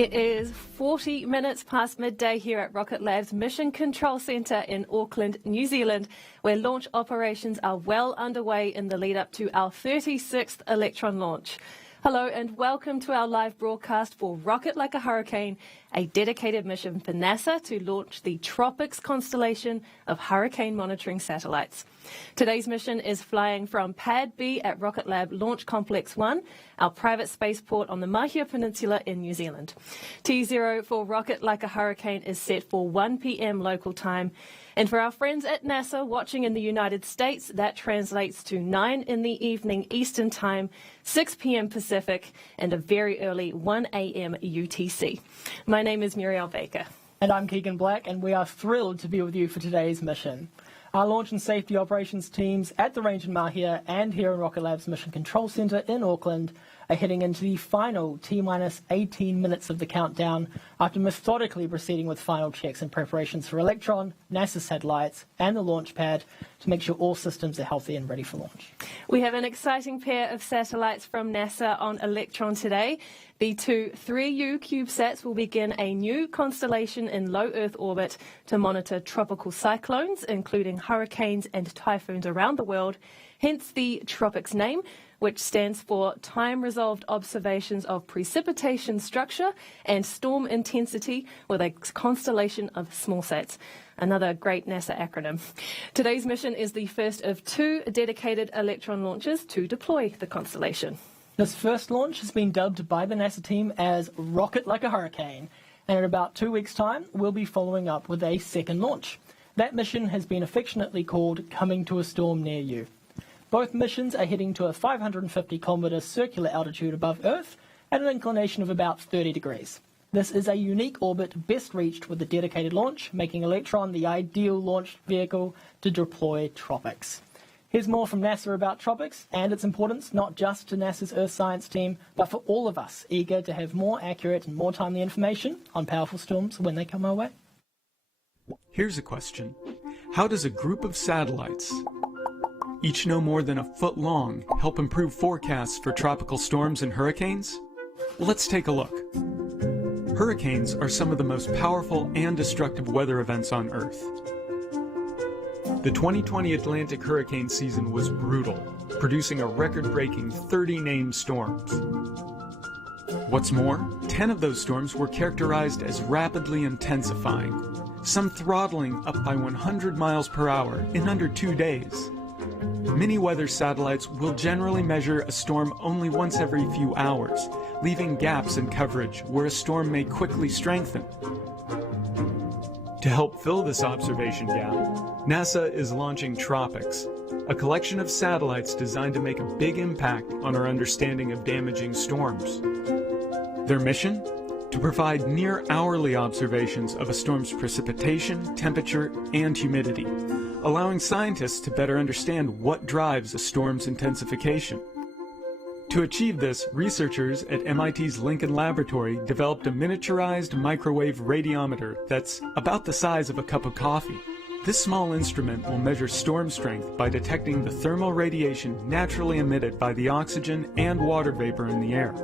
It is 40 minutes past midday here at Rocket Lab's Mission Control Centre in Auckland, New Zealand, where launch operations are well underway in the lead up to our 36th Electron launch. Hello and welcome to our live broadcast for Rocket Like a Hurricane, a dedicated mission for NASA to launch the TROPICS constellation of hurricane monitoring satellites. Today's mission is flying from Pad B at RocketLab Launch Complex 1, our private spaceport on the Mahia Peninsula in New Zealand. T0 for Rocket Like a Hurricane is set for 1 p.m. local time. And for our friends at NASA watching in the United States, that translates to 9 in the evening Eastern Time, 6 p.m. Pacific, and a very early 1 a.m. UTC. My name is Muriel Baker. And I'm Keegan Black, and we are thrilled to be with you for today's mission. Our launch and safety operations teams at the range in Mahia and here in Rocket Lab's Mission Control Centre in Auckland are heading into the final T-minus 18 minutes of the countdown after methodically proceeding with final checks and preparations for Electron, NASA satellites and the launch pad to make sure all systems are healthy and ready for launch. We have an exciting pair of satellites from NASA on Electron today. The two 3U CubeSats will begin a new constellation in low Earth orbit to monitor tropical cyclones, including hurricanes and typhoons around the world, hence the TROPICS name, which stands for Time-Resolved Observations of Precipitation Structure and Storm Intensity with a constellation of smallsats. Another great NASA acronym. Today's mission is the first of 2 dedicated Electron launches to deploy the constellation. This first launch has been dubbed by the NASA team as Rocket Like a Hurricane, and in about 2 weeks' time, we'll be following up with a second launch. That mission has been affectionately called Coming to a Storm Near You. Both missions are heading to a 550-kilometre circular altitude above Earth at an inclination of about 30 degrees. This is a unique orbit best reached with a dedicated launch, making Electron the ideal launch vehicle to deploy TROPICS. Here's more from NASA about TROPICS and its importance, not just to NASA's Earth Science team, but for all of us eager to have more accurate and more timely information on powerful storms when they come our way. Here's a question. How does a group of satellites, each no more than a foot long, help improve forecasts for tropical storms and hurricanes? Well, let's take a look. Hurricanes are some of the most powerful and destructive weather events on Earth. The 2020 Atlantic hurricane season was brutal, producing a record-breaking 30 named storms. What's more, 10 of those storms were characterized as rapidly intensifying, some throttling up by 100 miles per hour in under 2 days. Many weather satellites will generally measure a storm only once every few hours, leaving gaps in coverage where a storm may quickly strengthen. To help fill this observation gap, NASA is launching TROPICS, a collection of satellites designed to make a big impact on our understanding of damaging storms. Their mission? To provide near-hourly observations of a storm's precipitation, temperature, and humidity, allowing scientists to better understand what drives a storm's intensification. To achieve this, researchers at MIT's Lincoln Laboratory developed a miniaturized microwave radiometer that's about the size of a cup of coffee. This small instrument will measure storm strength by detecting the thermal radiation naturally emitted by the oxygen and water vapor in the air.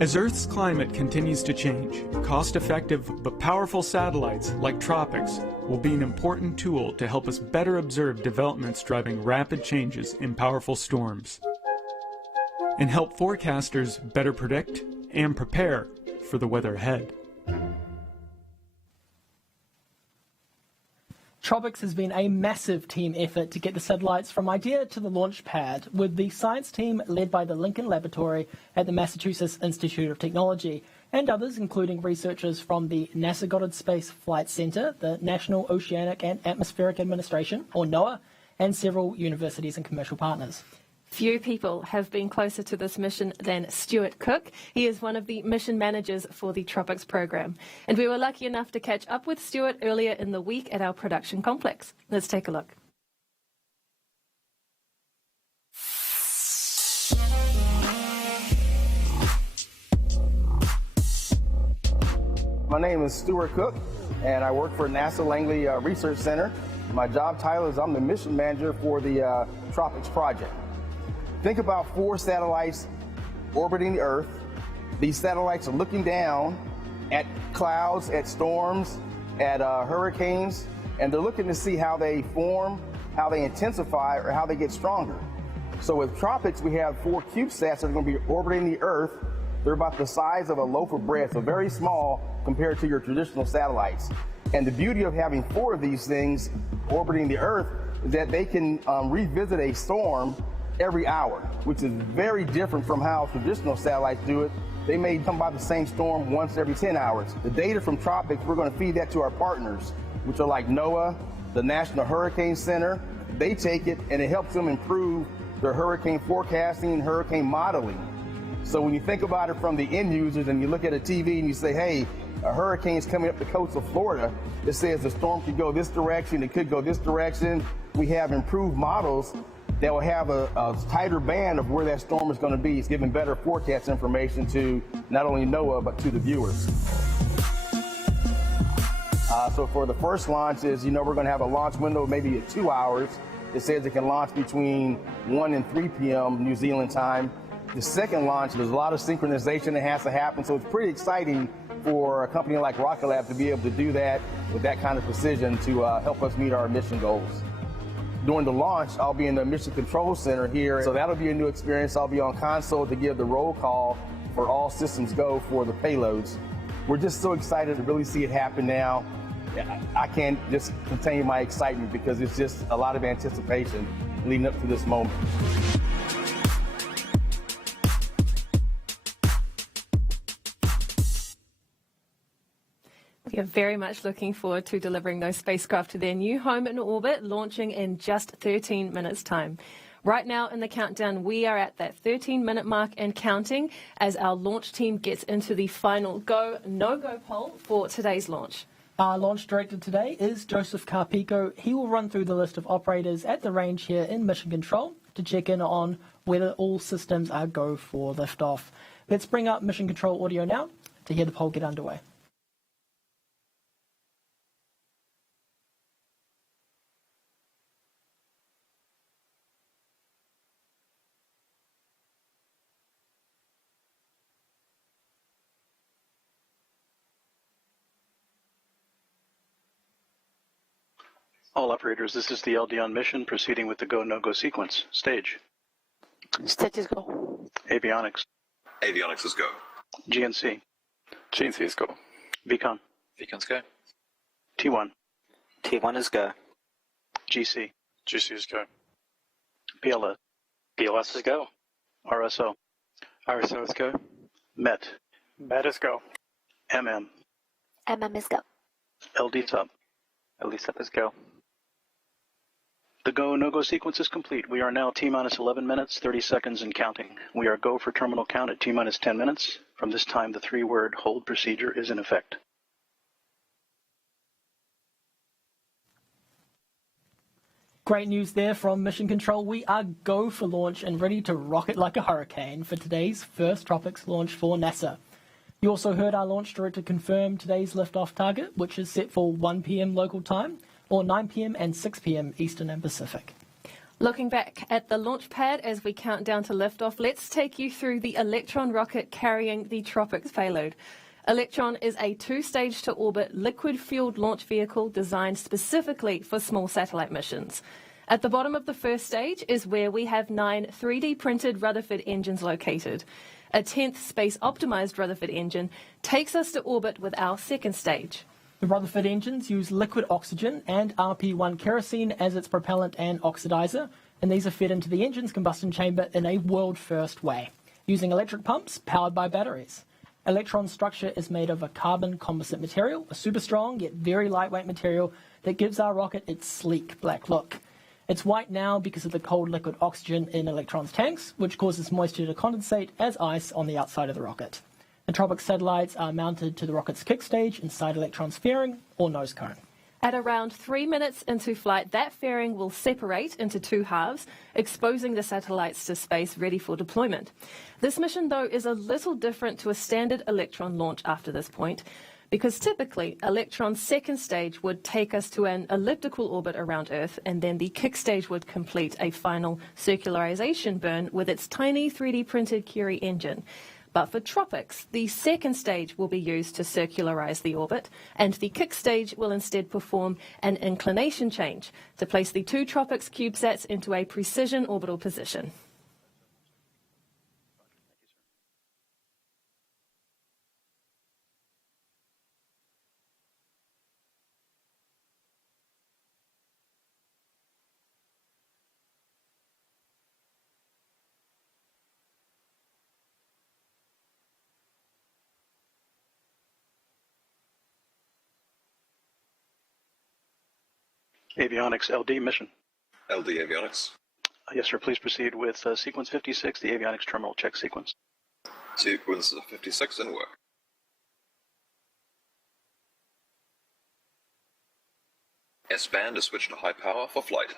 As Earth's climate continues to change, cost-effective but powerful satellites like TROPICS will be an important tool to help us better observe developments driving rapid changes in powerful storms, and help forecasters better predict and prepare for the weather ahead. TROPICS has been a massive team effort to get the satellites from idea to the launch pad, with the science team led by the Lincoln Laboratory at the Massachusetts Institute of Technology, and others including researchers from the NASA Goddard Space Flight Center, the National Oceanic and Atmospheric Administration, or NOAA, and several universities and commercial partners. Few people have been closer to this mission than Stuart Cook. He is one of the mission managers for the TROPICS program. And we were lucky enough to catch up with Stuart earlier in the week at our production complex. Let's take a look. My name is Stuart Cook, and I work for NASA Langley Research Center. My job title is I'm the mission manager for the TROPICS project. Think about 4 satellites orbiting the Earth These satellites are looking down at clouds, at storms, at hurricanes, and they're looking to see how they form, how they intensify, or how they get stronger. So with TROPICS, we have 4 CubeSats that are going to be orbiting the Earth. They're about the size of a loaf of bread, so very small compared to your traditional satellites. And the beauty of having 4 of these things orbiting the Earth is that they can revisit a storm every hour, which is very different from how traditional satellites do it. They may come by the same storm once every 10 hours. The data from TROPICS, we're going to feed that to our partners, which are like NOAA, the National Hurricane Center. They take it and it helps them improve their hurricane forecasting and hurricane modeling. So when you think about it from the end users and you look at a TV and you say, hey, a hurricane's coming up the coast of Florida, it says the storm could go this direction, it could go this direction. We have improved models that will have a tighter band of where that storm is going to be. It's giving better forecast information to not only NOAA, but to the viewers. So for the first launches, we're going to have a launch window maybe at 2 hours. It says it can launch between 1 and 3 p.m. New Zealand time. The second launch, there's a lot of synchronization that has to happen, so it's pretty exciting for a company like RocketLab to be able to do that with that kind of precision to help us meet our mission goals. During the launch, I'll be in the Mission Control Center here, so that'll be a new experience. I'll be on console to give the roll call for all systems go for the payloads. We're just so excited to really see it happen now. I can't just contain my excitement because it's just a lot of anticipation leading up to this moment. We are very much looking forward to delivering those spacecraft to their new home in orbit, launching in just 13 minutes' time. Right now in the countdown, we are at that 13-minute mark and counting as our launch team gets into the final go, no-go poll for today's launch. Our launch director today is Joseph Carpico. He will run through the list of operators at the range here in Mission Control to check in on whether all systems are go for liftoff. Let's bring up Mission Control audio now to hear the poll get underway. All operators, this is the LD on mission, proceeding with the go, no-go sequence. Stage. Stage is go. Avionics. Avionics is go. GNC. GNC is go. VCON. VCON's go. T1. T1 is go. GC. GC is go. PLS. PLS is go. RSO. RSO is go. MET. MET is go. MM. MM is go. LD sub. LD sub is go. The go, no-go sequence is complete. We are now T-minus 11 minutes, 30 seconds and counting. We are go for terminal count at T-minus 10 minutes. From this time, the 3-word hold procedure is in effect. Great news there from Mission Control. We are go for launch and ready to rocket like a hurricane for today's first TROPICS launch for NASA. You also heard our launch director confirm today's liftoff target, which is set for 1 p.m. local time, or 9 p.m. and 6 p.m. Eastern and Pacific. Looking back at the launch pad as we count down to liftoff, let's take you through the Electron rocket carrying the TROPICS payload. Electron is a 2-stage to orbit liquid-fueled launch vehicle designed specifically for small satellite missions. At the bottom of the first stage is where we have 9 3D printed Rutherford engines located. A 10th space-optimized Rutherford engine takes us to orbit with our second stage. The Rutherford engines use liquid oxygen and RP1 kerosene as its propellant and oxidizer, and these are fed into the engine's combustion chamber in a world-first way, using electric pumps powered by batteries. Electron's structure is made of a carbon composite material, a super strong yet very lightweight material that gives our rocket its sleek black look. It's white now because of the cold liquid oxygen in Electron's tanks, which causes moisture to condensate as ice on the outside of the rocket. The TROPICS satellites are mounted to the rocket's kick stage inside Electron's fairing or nose cone. At around 3 minutes into flight, that fairing will separate into 2 halves, exposing the satellites to space ready for deployment. This mission, though, is a little different to a standard Electron launch after this point, because typically Electron's second stage would take us to an elliptical orbit around Earth, and then the kick stage would complete a final circularization burn with its tiny 3D printed Curie engine. But for TROPICS, the second stage will be used to circularize the orbit, and the kick stage will instead perform an inclination change to place the two TROPICS CubeSats into a precision orbital position. Avionics LD mission. LD avionics. Yes, sir. Please proceed with sequence 56, the avionics terminal check sequence. Sequence 56 in work. S-band is switched to high power for flight.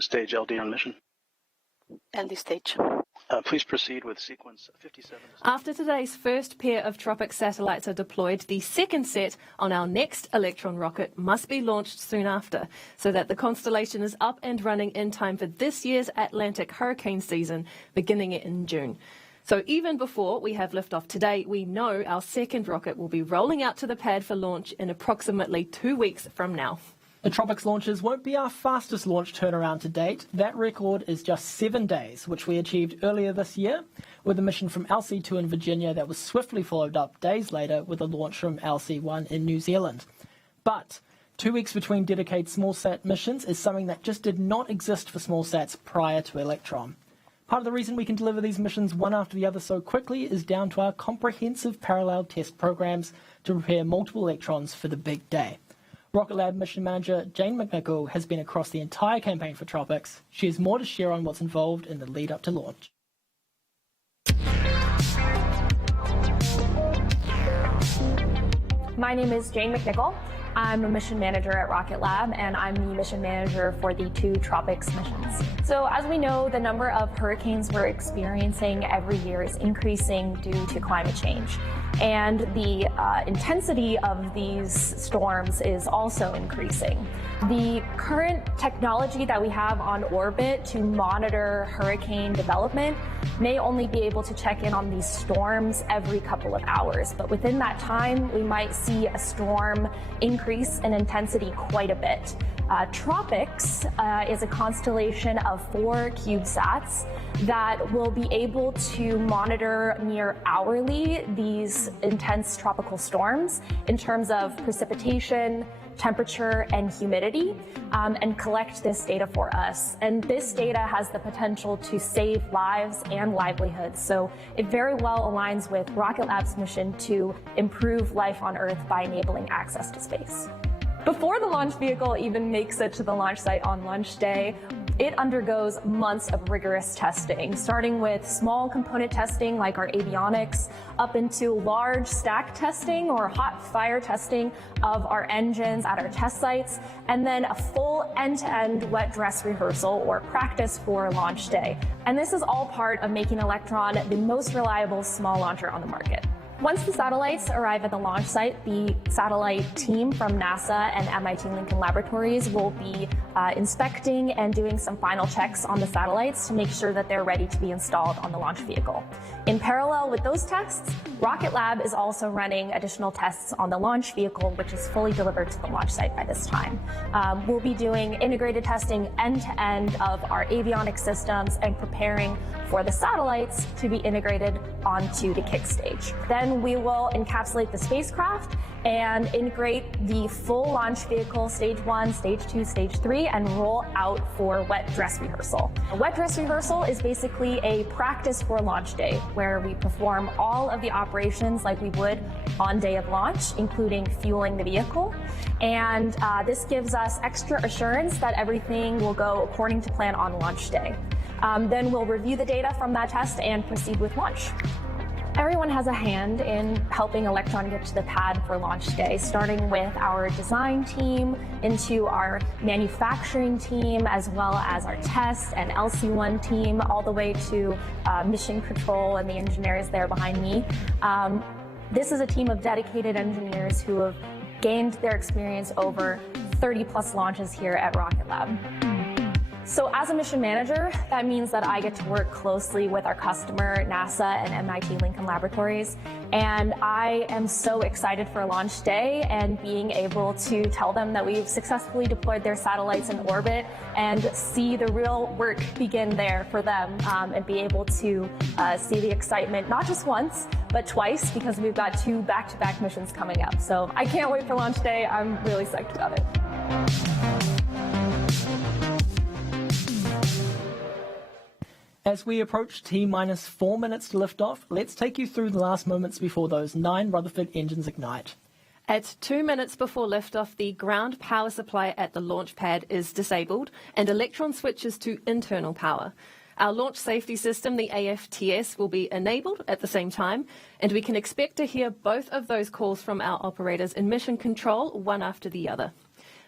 Stage LD on mission. LD stage. Please proceed with sequence 57. After today's first pair of TROPICS satellites are deployed, the second set on our next Electron rocket must be launched soon after, so that the constellation is up and running in time for this year's Atlantic hurricane season, beginning in June. So even before we have liftoff today, we know our second rocket will be rolling out to the pad for launch in approximately 2 weeks from now. The TROPICS launches won't be our fastest launch turnaround to date. That record is just 7 days, which we achieved earlier this year with a mission from LC2 in Virginia that was swiftly followed up days later with a launch from LC1 in New Zealand. But 2 weeks between dedicated small-sat missions is something that just did not exist for small-sats prior to Electron. Part of the reason we can deliver these missions one after the other so quickly is down to our comprehensive parallel test programs to prepare multiple Electrons for the big day. RocketLab Mission Manager Jane McNichol has been across the entire campaign for TROPICS. She has more to share on what's involved in the lead up to launch. My name is Jane McNichol. I'm a mission manager at RocketLab, and I'm the mission manager for the 2 TROPICS missions. So as we know, the number of hurricanes we're experiencing every year is increasing due to climate change. And the intensity of these storms is also increasing. The current technology that we have on orbit to monitor hurricane development may only be able to check in on these storms every couple of hours, but within that time, we might see a storm increase in intensity quite a bit. TROPICS is a constellation of 4 CubeSats that will be able to monitor near hourly these intense tropical storms in terms of precipitation, temperature, and humidity, and collect this data for us. And this data has the potential to save lives and livelihoods. So it very well aligns with RocketLab's mission to improve life on Earth by enabling access to space. Before the launch vehicle even makes it to the launch site on launch day, it undergoes months of rigorous testing, starting with small component testing like our avionics, up into large stack testing or hot fire testing of our engines at our test sites, and then a full end-to-end wet dress rehearsal or practice for launch day. And this is all part of making Electron the most reliable small launcher on the market. Once the satellites arrive at the launch site, the satellite team from NASA and MIT Lincoln Laboratories will be inspecting and doing some final checks on the satellites to make sure that they're ready to be installed on the launch vehicle. In parallel with those tests, RocketLab is also running additional tests on the launch vehicle, which is fully delivered to the launch site by this time. We'll be doing integrated testing end-to-end of our avionics systems and preparing for the satellites to be integrated onto the kick stage. Then we will encapsulate the spacecraft and integrate the full launch vehicle, stage 1, stage 2, stage 3, and roll out for wet dress rehearsal. A wet dress rehearsal is basically a practice for launch day, where we perform all of the operations like we would on day of launch, including fueling the vehicle. And this gives us extra assurance that everything will go according to plan on launch day. Then we'll review the data from that test and proceed with launch. Everyone has a hand in helping Electron get to the pad for launch day, starting with our design team, into our manufacturing team, as well as our test and LC1 team, all the way to mission control and the engineers there behind me. This is a team of dedicated engineers who have gained their experience over 30 plus launches here at RocketLab. So as a mission manager, that means that I get to work closely with our customer, NASA and MIT Lincoln Laboratories. And I am so excited for launch day and being able to tell them that we've successfully deployed their satellites in orbit and see the real work begin there for them, and be able to see the excitement, not just once, but twice, because we've got 2 back-to-back missions coming up. So I can't wait for launch day. I'm really psyched about it. As we approach T-minus 4 minutes to liftoff, let's take you through the last moments before those 9 Rutherford engines ignite. At 2 minutes before liftoff, the ground power supply at the launch pad is disabled and Electron switches to internal power. Our launch safety system, the AFTS, will be enabled at the same time, and we can expect to hear both of those calls from our operators in mission control, one after the other.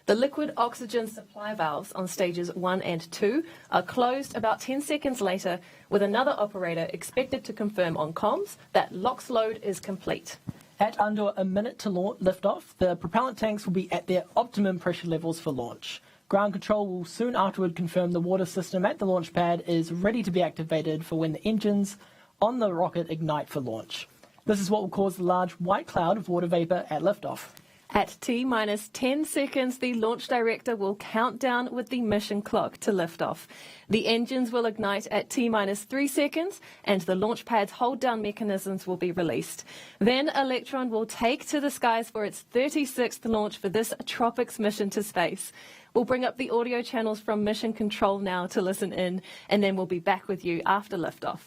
The liquid oxygen supply valves on stages 1 and 2 are closed about 10 seconds later, with another operator expected to confirm on comms that LOX load is complete. At under a minute to liftoff, the propellant tanks will be at their optimum pressure levels for launch. Ground control will soon afterward confirm the water system at the launch pad is ready to be activated for when the engines on the rocket ignite for launch. This is what will cause the large white cloud of water vapor at liftoff. At T-minus 10 seconds, the launch director will count down with the mission clock to liftoff. The engines will ignite at T-minus 3 seconds, and the launch pad's hold-down mechanisms will be released. Then Electron will take to the skies for its 36th launch for this TROPICS mission to space. We'll bring up the audio channels from Mission Control now to listen in, and then we'll be back with you after liftoff.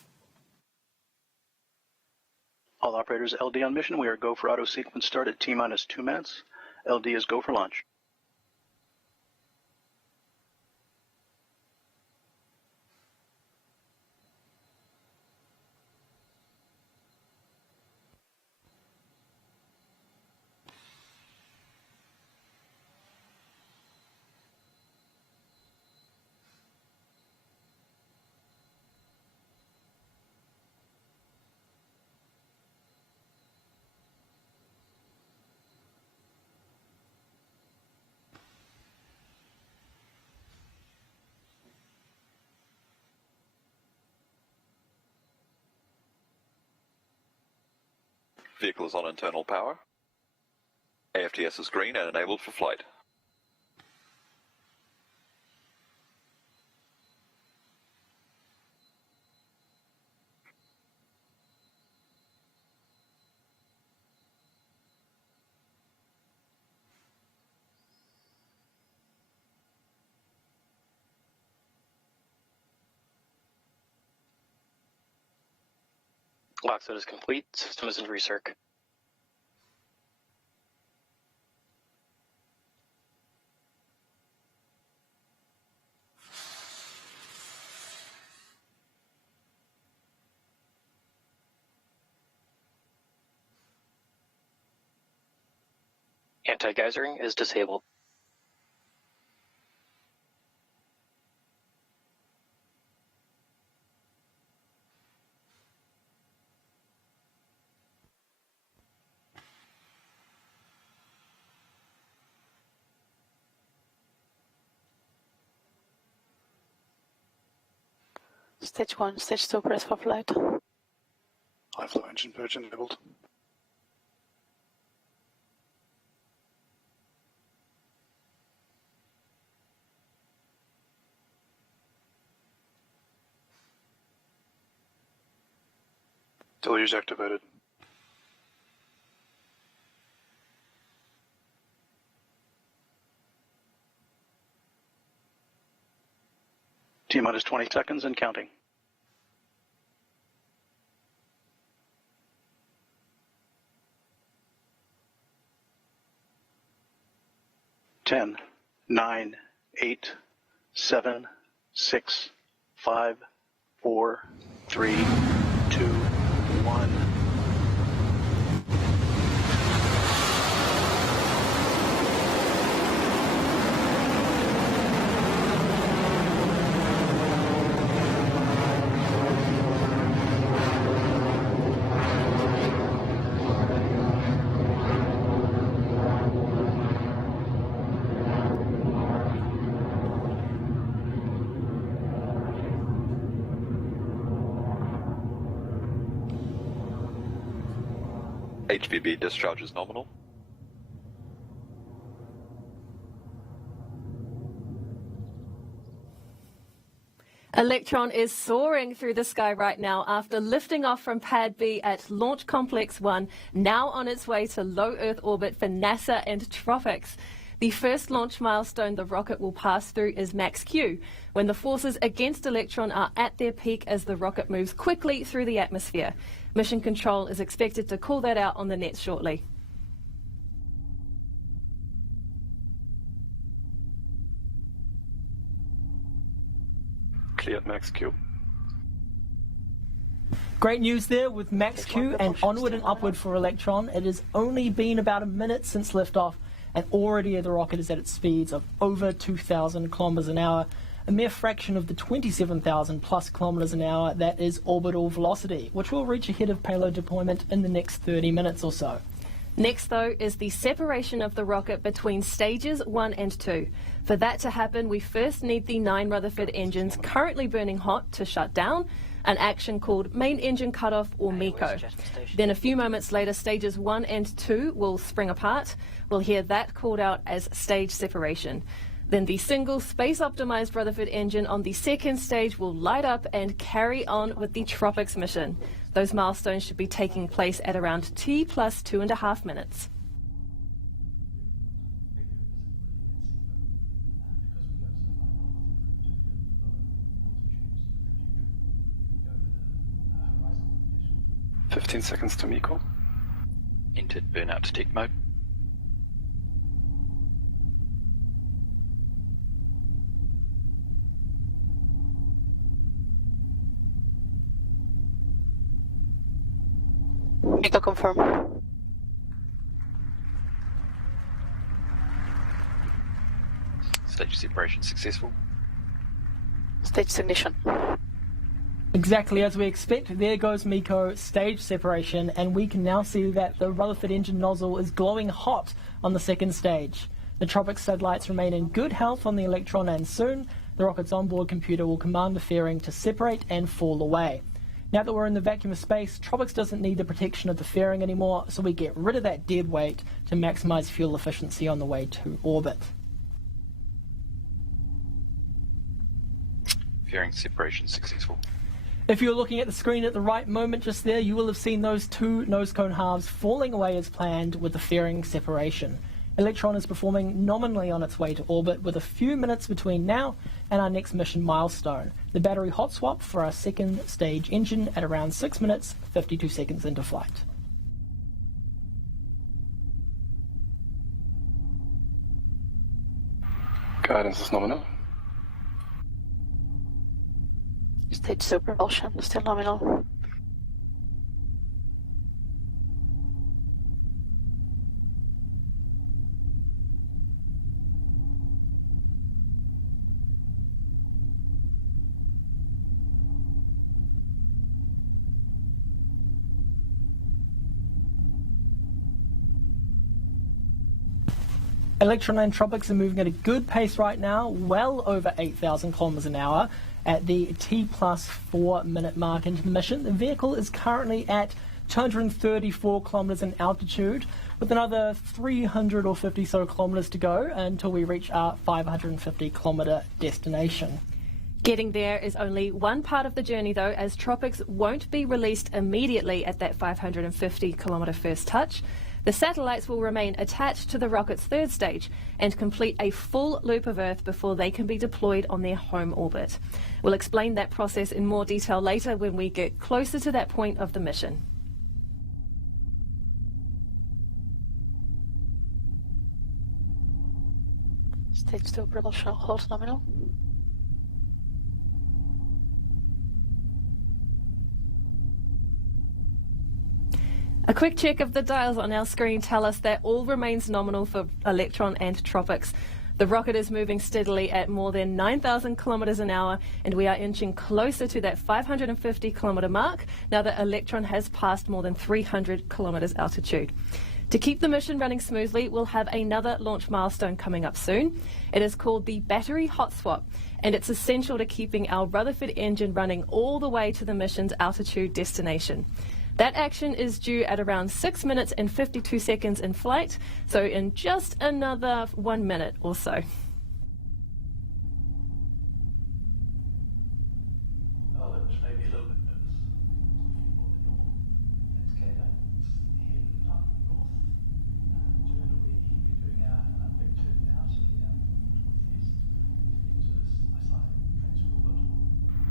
All operators LD on mission. We are go for auto sequence start at T-minus 2 minutes. LD is go for launch. Vehicle is on internal power. AFTS is green and enabled for flight. LOX load is complete. System is in recirc. Anti-geysering is disabled. Stage 1, Stage 2, press for flight. High flow engine purge enabled. Deluge activated. T-minus 20 seconds and counting. 10, 9, 8, 7, 6, 5, 4, 3, 2, 1. HVB discharge is nominal. Electron is soaring through the sky right now after lifting off from Pad B at Launch Complex 1, now on its way to low Earth orbit for NASA and TROPICS. The first launch milestone the rocket will pass through is Max Q, when the forces against Electron are at their peak as the rocket moves quickly through the atmosphere. Mission Control is expected to call that out on the net shortly. Clear at Max Q. Great news there with Max Q and onward and upward for Electron. It has only been about a minute since liftoff, and already the rocket is at its speeds of over 2,000 kilometers an hour, a mere fraction of the 27,000 plus kilometers an hour that is orbital velocity, which will reach ahead of payload deployment in the next 30 minutes or so. Next, though, is the separation of the rocket between stages 1 and 2. For that to happen, we first need the 9 Rutherford engines currently burning hot to shut down, an action called main engine cutoff or MECO. Then a few moments later, stages 1 and 2 will spring apart. We'll hear that called out as stage separation. Then the single space-optimized Rutherford engine on the second stage will light up and carry on with the TROPICS mission. Those milestones should be taking place at around T plus 2.5 minutes. "15 seconds to MECO." Entered burnout detect mode. MECO confirm. Stage separation successful. Stage ignition. Exactly as we expect, there goes MECO, stage separation, and we can now see that the Rutherford engine nozzle is glowing hot on the second stage. The TROPICS satellites remain in good health on the Electron, and soon the rocket's onboard computer will command the fairing to separate and fall away. Now that we're in the vacuum of space, TROPICS doesn't need the protection of the fairing anymore, so we get rid of that dead weight to maximize fuel efficiency on the way to orbit. Fairing separation successful. If you're looking at the screen at the right moment just there, you will have seen those 2 nose cone halves falling away as planned with the fairing separation. Electron is performing nominally on its way to orbit with a few minutes between now and our next mission milestone, the battery hot swap for our second stage engine at around 6 minutes, 52 seconds into flight. Guidance is nominal. Stage 2 propulsion, still nominal. Electron and TROPICS are moving at a good pace right now, well over 8,000 kilometers an hour at the T plus 4 minute mark into the mission. The vehicle is currently at 234 kilometers in altitude, with another 300 or 50 so kilometers to go until we reach our 550 kilometer destination. Getting there is only one part of the journey, though, as TROPICS won't be released immediately at that 550 kilometre first touch. The satellites will remain attached to the rocket's third stage and complete a full loop of Earth before they can be deployed on their home orbit. We'll explain that process in more detail later when we get closer to that point of the mission. Stage 2 propulsion hold nominal. A quick check of the dials on our screen tell us that all remains nominal for Electron and TROPICS. The rocket is moving steadily at more than 9,000 kilometers an hour, and we are inching closer to that 550 kilometer mark now that Electron has passed more than 300 kilometers altitude. To keep the mission running smoothly, we'll have another launch milestone coming up soon. It is called the battery hot swap, and it's essential to keeping our Rutherford engine running all the way to the mission's altitude destination. That action is due at around 6 minutes and 52 seconds in flight, so in just another 1 minute or so.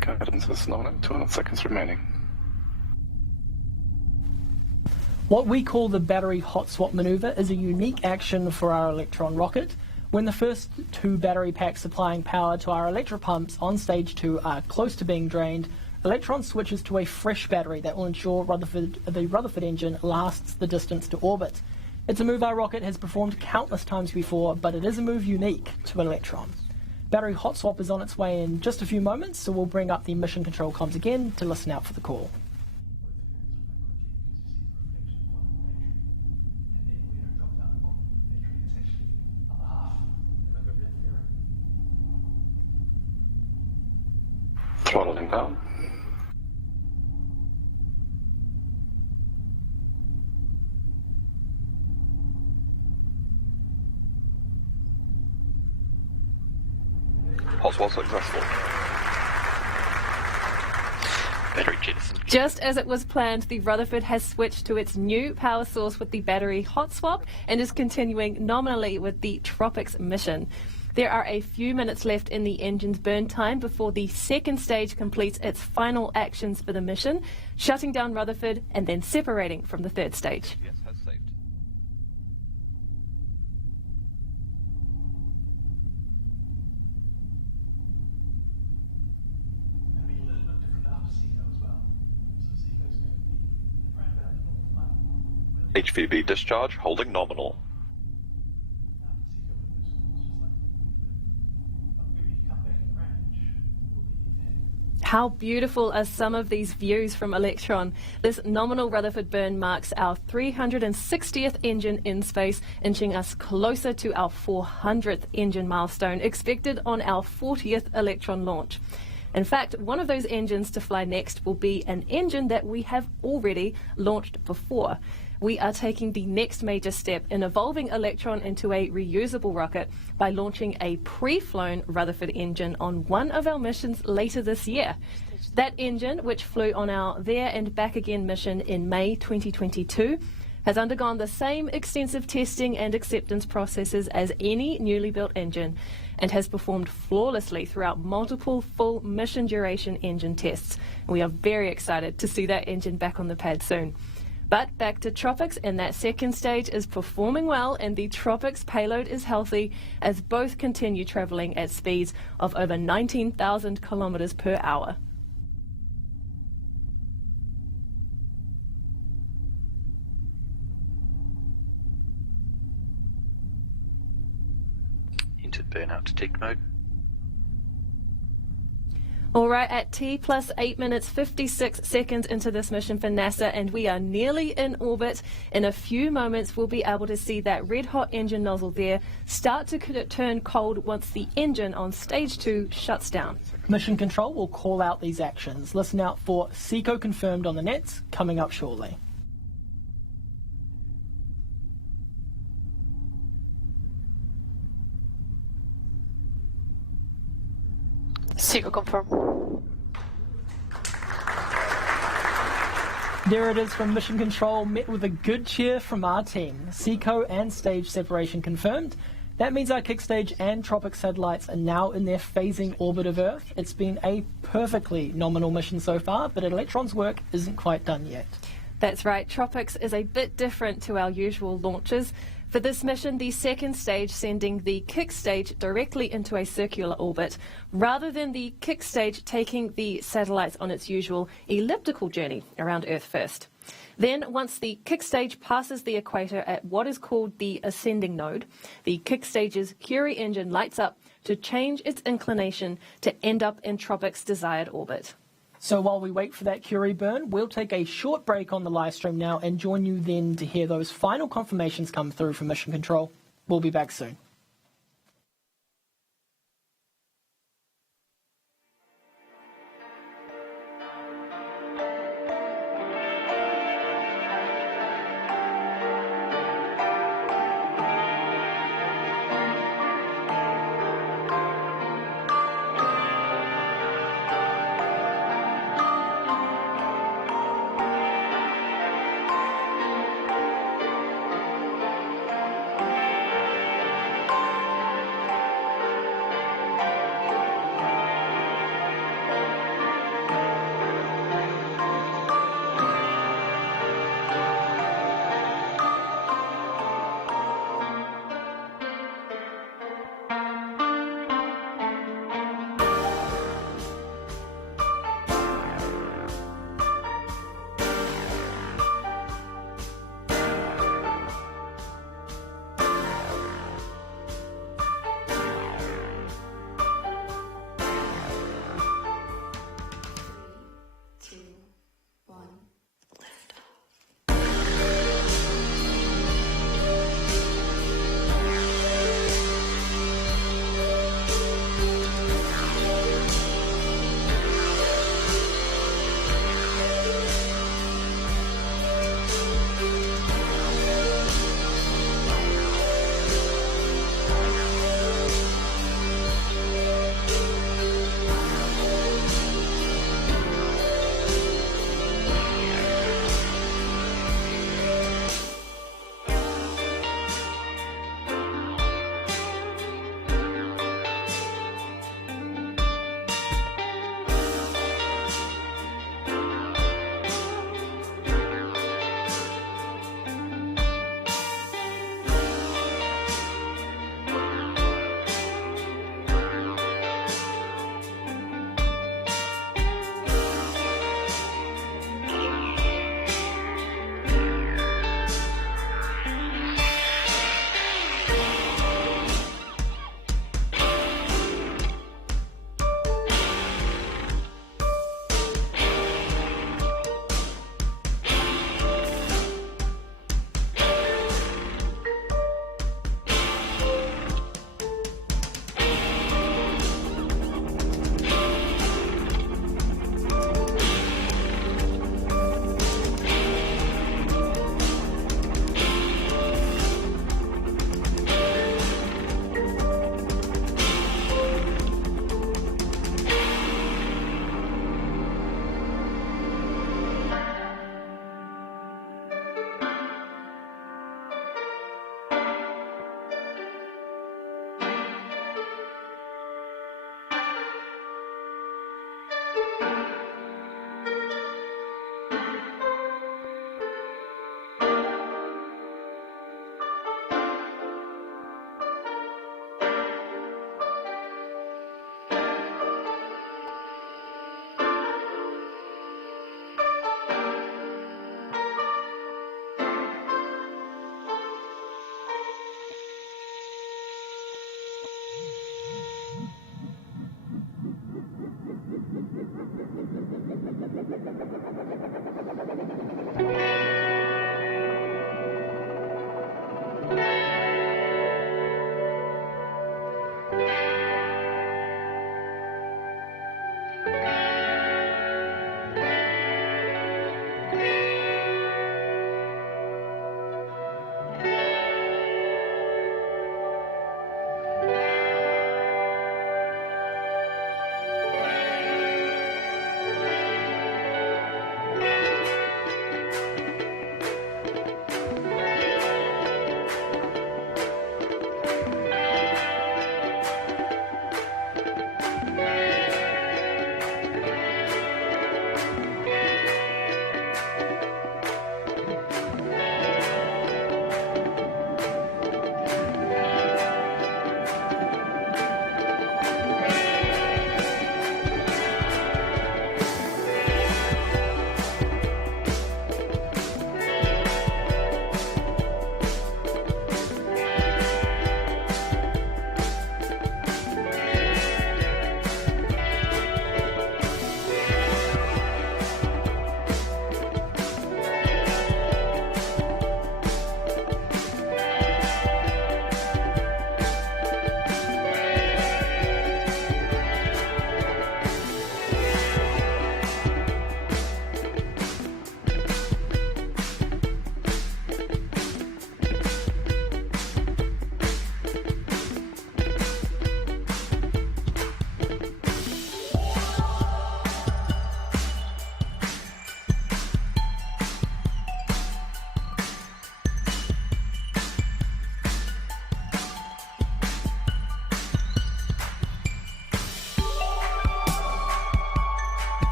Guidance is nominal, 200 seconds remaining. What we call the battery hot swap maneuver is a unique action for our Electron rocket. When the first two battery packs supplying power to our electropumps on stage 2 are close to being drained, Electron switches to a fresh battery that will ensure the Rutherford engine lasts the distance to orbit. It's a move our rocket has performed countless times before, but it is a move unique to Electron. Battery hot swap is on its way in just a few moments, so we'll bring up the mission control comms again to listen out for the call. Throttling down. Hot swap successful. Battery jettison. Just as it was planned, the Rutherford has switched to its new power source with the battery hot swap and is continuing nominally with the TROPICS mission. There are a few minutes left in the engine's burn time before the second stage completes its final actions for the mission, shutting down Rutherford and then separating from the third stage. Yes, has saved. HVB discharge holding nominal. How beautiful are some of these views from Electron? This nominal Rutherford burn marks our 360th engine in space, inching us closer to our 400th engine milestone, expected on our 40th Electron launch. In fact, one of those engines to fly next will be an engine that we have already launched before. We are taking the next major step in evolving Electron into a reusable rocket by launching a pre-flown Rutherford engine on one of our missions later this year. That engine, which flew on our There and Back Again mission in May 2022, has undergone the same extensive testing and acceptance processes as any newly built engine and has performed flawlessly throughout multiple full mission duration engine tests. We are very excited to see that engine back on the pad soon. But back to TROPICS, and that second stage is performing well, and the TROPICS payload is healthy as both continue travelling at speeds of over 19,000 kilometres per hour. Entered burnout detect mode. All right, at T plus 8 minutes 56 seconds into this mission for NASA, and we are nearly in orbit. In a few moments, we'll be able to see that red hot engine nozzle there start to turn cold once the engine on stage 2 shuts down. Mission control will call out these actions. Listen out for SECO confirmed on the nets coming up shortly. SECO confirm. There it is from Mission Control, met with a good cheer from our team. SECO and stage separation confirmed. That means our kick stage and TROPICS satellites are now in their phasing orbit of Earth. It's been a perfectly nominal mission so far, but Electron's work isn't quite done yet. That's right, TROPICS is a bit different to our usual launches. For this mission, the second stage sending the kick stage directly into a circular orbit, rather than the kick stage taking the satellites on its usual elliptical journey around Earth first. Then, once the kick stage passes the equator at what is called the ascending node, the kick stage's Curie engine lights up to change its inclination to end up in TROPICS' desired orbit. So while we wait for that Curie burn, we'll take a short break on the live stream now and join you then to hear those final confirmations come through from Mission Control. We'll be back soon.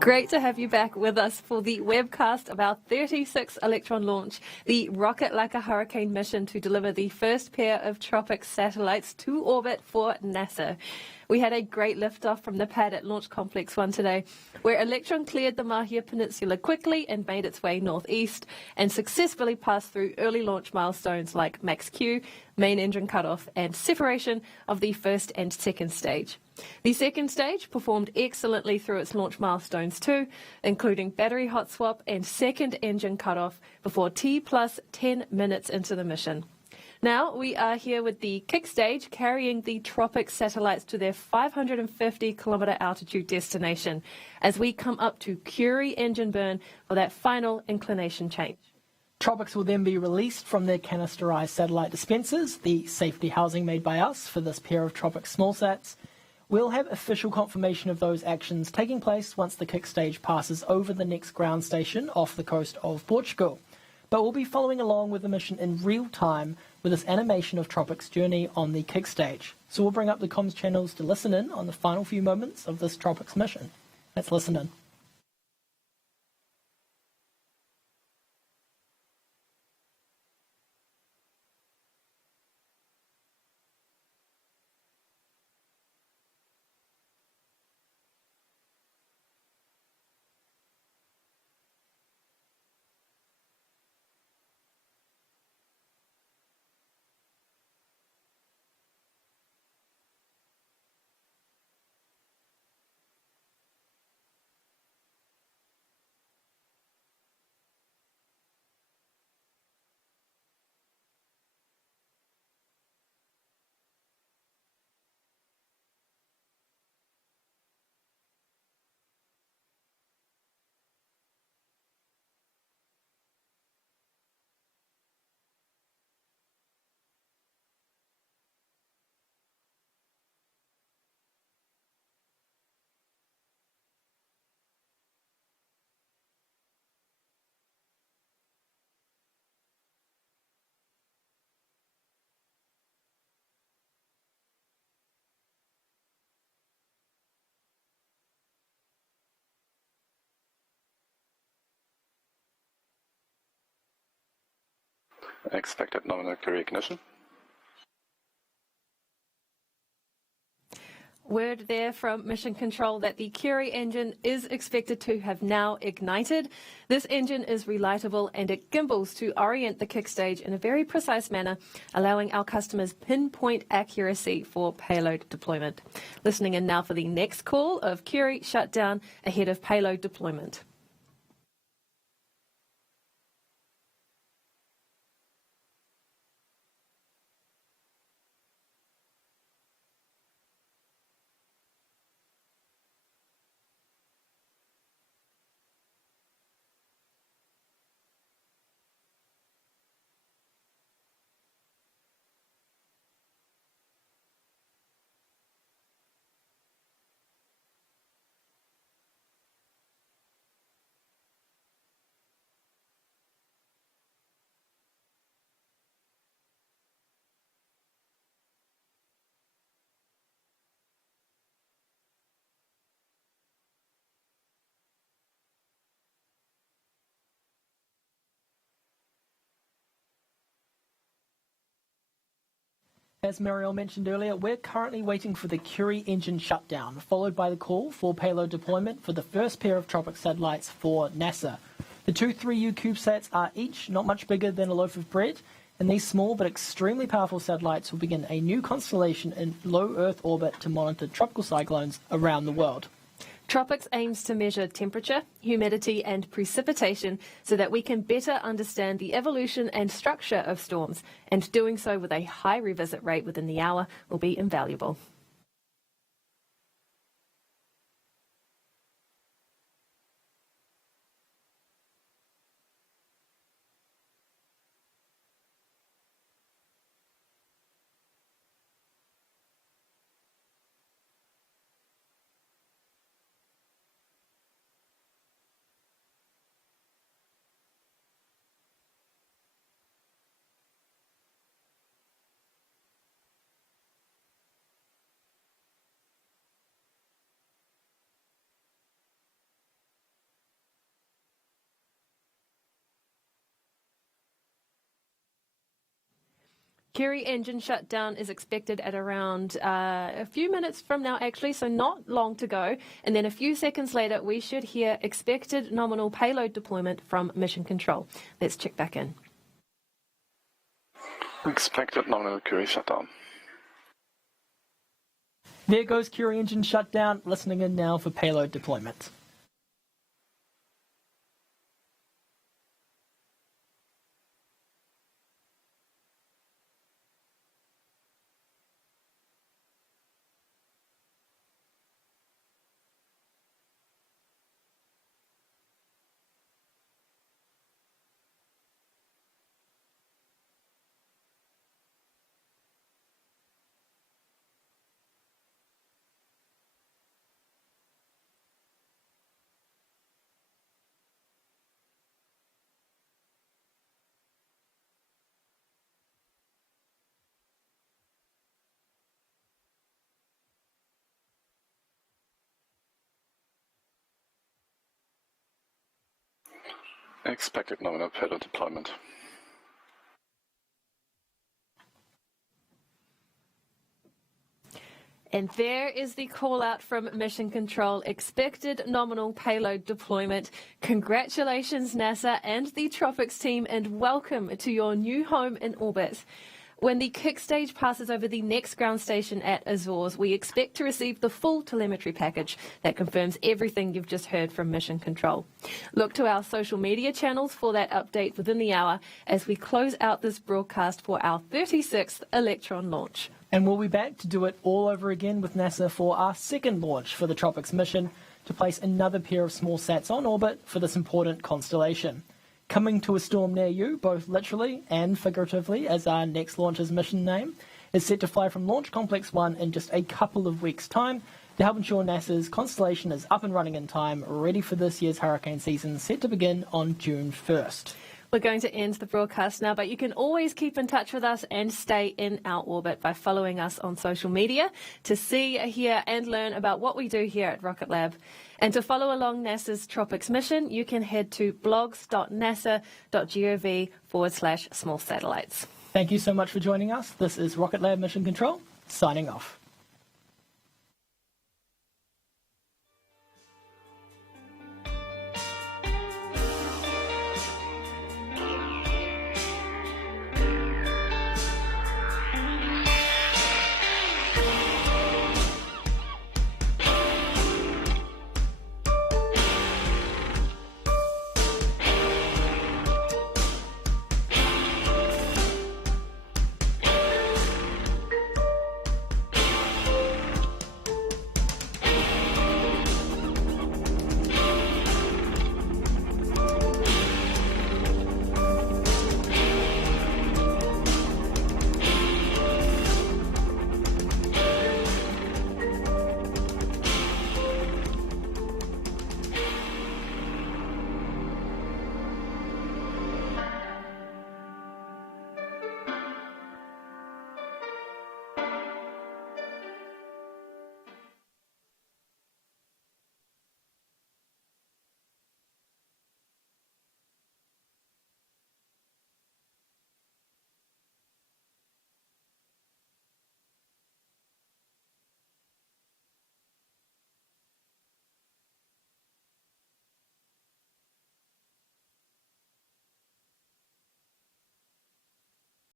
Great to have you back with us for the webcast of our 36th Electron launch, the Rocket Like a Hurricane mission to deliver the first pair of TROPICS satellites to orbit for NASA. We had a great liftoff from the pad at Launch Complex 1 today, where Electron cleared the Mahia Peninsula quickly and made its way northeast and successfully passed through early launch milestones like max Q, main engine cutoff, and separation of the first and second stage. The second stage performed excellently through its launch milestones too, including battery hot swap and second engine cutoff before T plus 10 minutes into the mission. Now we are here with the kick stage carrying the TROPICS satellites to their 550-kilometre altitude destination as we come up to Curie engine burn for that final inclination change. TROPICS will then be released from their canisterized satellite dispensers, the safety housing made by us for this pair of TROPICS smallsats. We'll have official confirmation of those actions taking place once the kick stage passes over the next ground station off the coast of Portugal. But we'll be following along with the mission in real time with this animation of TROPICS' journey on the kick stage. So we'll bring up the comms channels to listen in on the final few moments of this TROPICS mission. Let's listen in. Expected nominal Curie ignition. Word there from Mission Control that the Curie engine is expected to have now ignited. This engine is relightable and it gimbals to orient the kick stage in a very precise manner, allowing our customers pinpoint accuracy for payload deployment. Listening in now for the next call of Curie shutdown ahead of payload deployment. As Marielle mentioned earlier, we're currently waiting for the Curie engine shutdown, followed by the call for payload deployment for the first pair of TROPICS satellites for NASA. The two 3U CubeSats are each not much bigger than a loaf of bread, and these small but extremely powerful satellites will begin a new constellation in low Earth orbit to monitor tropical cyclones around the world. TROPICS aims to measure temperature, humidity and precipitation so that we can better understand the evolution and structure of storms, and doing so with a high revisit rate within the hour will be invaluable. Curie engine shutdown is expected at around a few minutes from now, actually, so not long to go. And then a few seconds later, we should hear expected nominal payload deployment from Mission Control. Let's check back in. Expected nominal Curie shutdown. There goes Curie engine shutdown, listening in now for payload deployment. Expected nominal payload deployment. And there is the call out from Mission Control. Expected nominal payload deployment. Congratulations, NASA and the TROPICS team, and welcome to your new home in orbit. When the kick stage passes over the next ground station at Azores, we expect to receive the full telemetry package that confirms everything you've just heard from Mission Control. Look to our social media channels for that update within the hour as we close out this broadcast for our 36th Electron launch. And we'll be back to do it all over again with NASA for our second launch for the TROPICS mission to place another pair of small sats on orbit for this important constellation. Coming to a storm near you, both literally and figuratively, as our next launch's mission name, is set to fly from Launch Complex 1 in just a couple of weeks' time to help ensure NASA's constellation is up and running in time, ready for this year's hurricane season, set to begin on June 1st. We're going to end the broadcast now, but you can always keep in touch with us and stay in our orbit by following us on social media to see, hear and learn about what we do here at Rocket Lab. And to follow along NASA's TROPICS mission, you can head to blogs.nasa.gov/small satellites. Thank you so much for joining us. This is Rocket Lab Mission Control, signing off.